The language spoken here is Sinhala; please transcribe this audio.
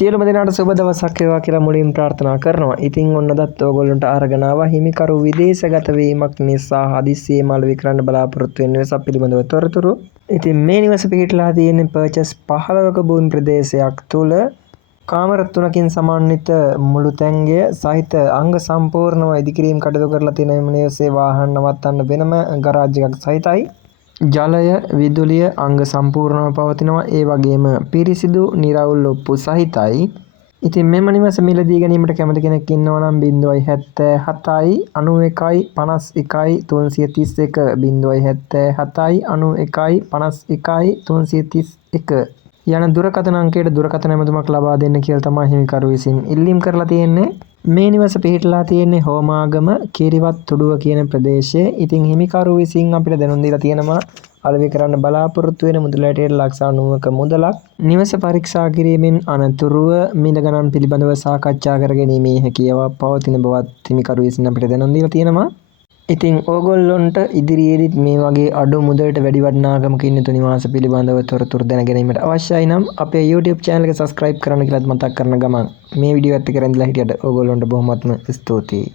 සියලුම දෙනාට සුබ දවසක් වේවා කියලා මුලින් ප්‍රාර්ථනා කරනවා. ඉතින් ඔන්නදත් ඕගොල්ලන්ට අරගෙන ආවා හිමිකරු විදේශගත වීමක් නිසා හදිස්සියේ මල් විකරන්න බලාපොරොත්තු වෙන නිවසක් පිළිබඳව තොරතුරු. ඉතින් මේ නිවස පිහිටලා තියෙන්නේ පර්චස් 15ක භූමි ප්‍රදේශයක් තුල කාමර 3කින් සමන්විත මුළු තැන්ගය සහිත අංග සම්පූර්ණව ඉදිකිරීම් කටයුතු කරලා තියෙන මේ නිවසේ වාහන නවත්තන්න වෙනම ගරාජ් එකක් සහිතයි. ජලය විදුලිය අංග සම්පූර්ණව පවතිනවා. ඒ වගේම පිරිසිදු නිරවුල් ඔප්පු සහිතයි. ඉතින් මෙම නිවස මිලදී ගැනීමට කැමති කෙනෙක් ඉන්නවා නම් 077යි 91යි 51යි 331 077යි 91යි 51යි 331 යන දුරකථන අංකයට දුරකථන ඇමතුමක් ලබා දෙන්න කියලා තමයි හිමිකරු විසින් ඉල්ලීම් කරලා තියෙන්නේ. මේ නිවස පිහිටලා තියෙන්නේ හෝමාගම කිරිවත් තුඩුව කියන ප්‍රදේශයේ. ඉතින් හිමිකරු විසින් අපිට දැනුම් දීලා තියෙනවා අලෙවි කරන්න බලාපොරොත්තු වෙන මුදල හැටියට ලක්ෂ 90ක මුදලක්. නිවස පරීක්ෂා කිරීමෙන් අනතුරුව මිල ගණන් පිළිබඳව සාකච්ඡා කරගැනීමේ හැකියාවක් පවතින බවත් හිමිකරු විසින් අපිට දැනුම් දීලා තියෙනවා. ඉතින් ඕගොල්ලොන්ට ඉදිරියේදීත් මේ වගේ අඩු මුදලට වැඩි වටිනාකමක ඉන්න නිවාස පිළිබඳව තොරතුරු දැන ගැනීමට අවශ්‍යයි නම් අපේ YouTube channel එක subscribe කරන්න කියලාත් මතක් කරන ගමන් මේ වීඩියෝ එකත් එක්ක රැඳිලා හිටියට ඕගොල්ලොන්ට බොහොමත්ම ස්තුතියි.